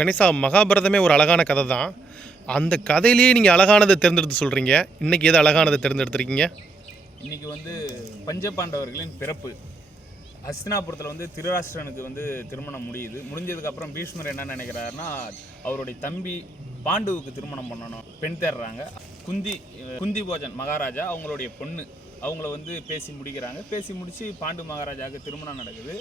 கணிசா மகாபாரதமே ஒரு அழகான கதை தான். அந்த கதையிலேயே நீங்கள் அழகானதை தேர்ந்தெடுத்து சொல்கிறீங்க. இன்றைக்கி எது அழகானதை தேர்ந்தெடுத்துருக்கீங்க? இன்றைக்கி பஞ்சபாண்டவர்களின் பிறப்பு. ஹஸ்தினாபுரத்தில் திருராஷ்டிரனுக்கு திருமணம் முடிஞ்சதுக்கப்புறம் பீஷ்மர் என்ன நினைக்கிறாருன்னா, அவருடைய தம்பி பாண்டுவுக்கு திருமணம் பண்ணணும். பெண் தேடுறாங்க. குந்தி போஜன் மகாராஜா அவங்களுடைய பொண்ணு, அவங்கள பேசி முடிக்கிறாங்க. பேசி முடித்து பாண்டு மகாராஜாவுக்கு திருமணம் நடக்குது.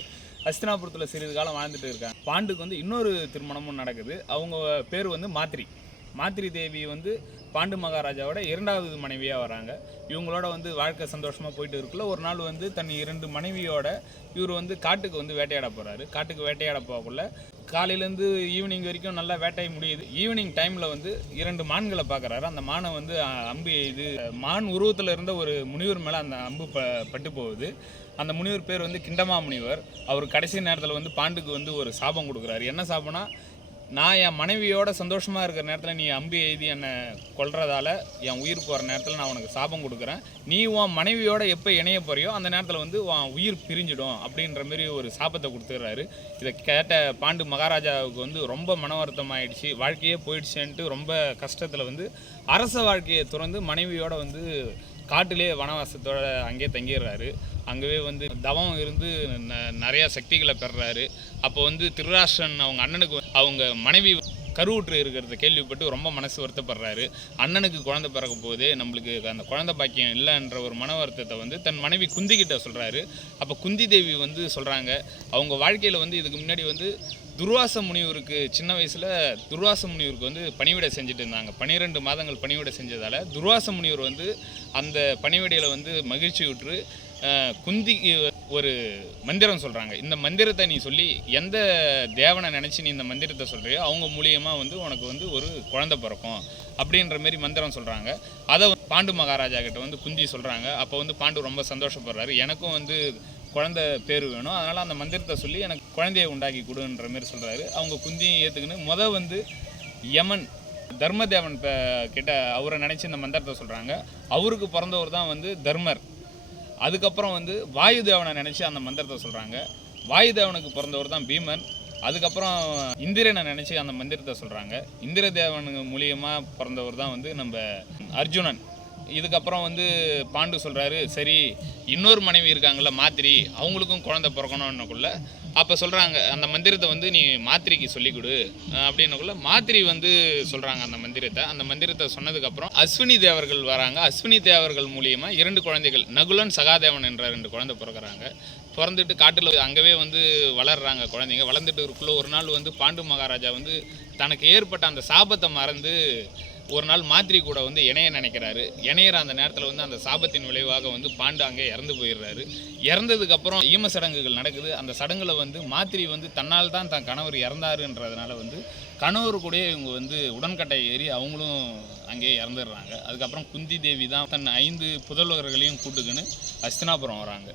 ஹஸ்தினாபுரத்தில் சிறிது காலம் வாழ்ந்துட்டு இருக்காங்க. பாண்டுக்கு இன்னொரு திருமணமும் நடக்குது. அவங்க பேர் மாத்ரி தேவி பாண்டு மகாராஜாவோட இரண்டாவது மனைவியாக வராங்க. இவங்களோட வாழ்க்கை சந்தோஷமாக போயிட்டு இருக்குள்ள ஒரு நாள் தன் 2 மனைவியோட இவர் காட்டுக்கு வேட்டையாட போகிறாரு. காட்டுக்கு வேட்டையாட போகக்குள்ள காலையிலேருந்து ஈவினிங் வரைக்கும் நல்லா வேட்டையை முடியுது. ஈவினிங் டைமில் 2 மான்களை பார்க்குறாரு. அந்த மானை அம்பு எய்து மான் உருவத்தில் இருந்த ஒரு முனிவர் மேலே அந்த அம்பு பட்டு போகுது. அந்த முனிவர் பேர் கிண்டமா முனிவர். அவர் கடைசி நேரத்தில் பாண்டுக்கு ஒரு சாபம் கொடுக்குறாரு. என்ன சாபம்னா, நான் என் மனைவியோட சந்தோஷமாக இருக்கிற நேரத்தில் நீ அம்பு எழுதி என்னை கொல்றதால என் உயிர் போகிற நேரத்தில் நான் உனக்கு சாபம் கொடுக்குறேன். நீ உன் மனைவியோட எப்போ இணைய போறியோ அந்த நேரத்தில் உன் உயிர் பிரிஞ்சிடும் அப்படின்ற மாரி ஒரு சாபத்தை கொடுத்துட்றாரு. இதை கேட்ட பாண்டு மகாராஜாவுக்கு ரொம்ப மன வருத்தம் ஆயிடுச்சு. வாழ்க்கையே போயிடுச்சுன்ட்டு ரொம்ப கஷ்டத்தில் அரச வாழ்க்கையை துறந்து மனைவியோட காட்டிலே வனவாசத்தோட அங்கேயே தங்கிடுறாரு. அங்கேயே தவம் இருந்து நிறையா சக்திகளை பெறுறாரு. அப்போ திருராஷ்டிரன் அவங்க அண்ணனுக்கு அவங்க மனைவி கருவுற்று இருக்கிறத கேள்விப்பட்டு ரொம்ப மனசு வருத்தப்படுறாரு. அண்ணனுக்கு குழந்தை பிறக்க போது நம்மளுக்கு அந்த குழந்தை பாக்கியம் இல்லைன்ற ஒரு மன வருத்தத்தை தன் மனைவி குந்திக்கிட்ட சொல்கிறாரு. அப்போ குந்தி தேவி சொல்கிறாங்க, அவங்க வாழ்க்கையில் இதுக்கு முன்னாடி துர்வாச முனிவருக்கு சின்ன வயசில் துர்வாச முனிவருக்கு பணிவிடை செஞ்சுட்டு இருந்தாங்க. 12 மாதங்கள் பணிவிடை செஞ்சதால் துர்வாச முனிவர் அந்த பணிவிடையில் மகிழ்ச்சி விட்டு குந்திக்கு ஒரு மந்திரம் சொல்கிறாங்க. இந்த மந்திரத்தை நீ சொல்லி எந்த தேவனை நினச்சி நீ இந்த மந்திரத்தை சொல்கிறியோ அவங்க மூலியமாக உனக்கு ஒரு குழந்தை பிறக்கும் அப்படின்ற மாரி மந்திரம் சொல்கிறாங்க. அதை பாண்டு மகாராஜா கிட்ட குந்தி சொல்கிறாங்க. அப்போ பாண்டு ரொம்ப சந்தோஷப்படுறாரு. எனக்கும் குழந்தை பேர் வேணும், அதனால் அந்த மந்திரத்தை சொல்லி எனக்கு குழந்தையை உண்டாக்கி கொடுன்ற மாரி சொல்கிறாரு. அவங்க குந்தியும் ஏற்றுக்குன்னு யமன் தர்மதேவன் கிட்ட அவரை நினச்சி இந்த மந்திரத்தை சொல்கிறாங்க. அவருக்கு பிறந்தவர் தான் தர்மர். அதுக்கப்புறம் வாயுதேவனை நினச்சி அந்த மந்திரத்தை சொல்கிறாங்க. வாயுதேவனுக்கு பிறந்தவர் தான் பீமன். அதுக்கப்புறம் இந்திரனை நினச்சி அந்த மந்திரத்தை சொல்கிறாங்க. இந்திரதேவனுக்கு மூலியமாக பிறந்தவர் தான் நம்ம அர்ஜுனன். இதுக்கப்புறம் பாண்டு சொல்கிறாரு, சரி இன்னொரு மனைவி இருக்காங்கள்ல மாத்திரி, அவங்களுக்கும் குழந்தை பிறக்கணும்னுக்குள்ள அப்போ சொல்கிறாங்க, அந்த மந்திரத்தை நீ மாத்திரிக்கு சொல்லிக் கொடு அப்படின்னக்குள்ள மாத்திரி சொல்கிறாங்க அந்த மந்திரத்தை சொன்னதுக்கப்புறம் அஸ்வினி தேவர்கள் வராங்க. அஸ்வினி தேவர்கள் மூலியமாக 2 குழந்தைகள் நகுலன் சகாதேவன் என்ற 2 குழந்தை பிறக்கிறாங்க. பிறந்துட்டு காட்டில் அங்கவே வளர்கிறாங்க குழந்தைங்க. வளர்ந்துட்டு இருக்குள்ள ஒரு நாள் பாண்டு மகாராஜா தனக்கு ஏற்பட்ட அந்த சாபத்தை மறந்து ஒரு நாள் மாத்திரி கூட இணைய நினைக்கிறாரு. இணையிற அந்த நேரத்தில் அந்த சாபத்தின் விளைவாக பாண்டு அங்கே இறந்து போயிடுறாரு. இறந்ததுக்கப்புறம் ஈம சடங்குகள் நடக்குது. அந்த சடங்குல மாத்திரி தன்னால் தான் தன் கணவர் இறந்தாருன்றதுனால கணவர் கூட இவங்க உடன்கட்டை ஏறி அவங்களும் அங்கேயே இறந்துடுறாங்க. அதுக்கப்புறம் குந்தி தேவி தான் தன் 5 புதல்வர்களையும் கூட்டுக்குன்னு ஹஸ்தினாபுரம் வராங்க.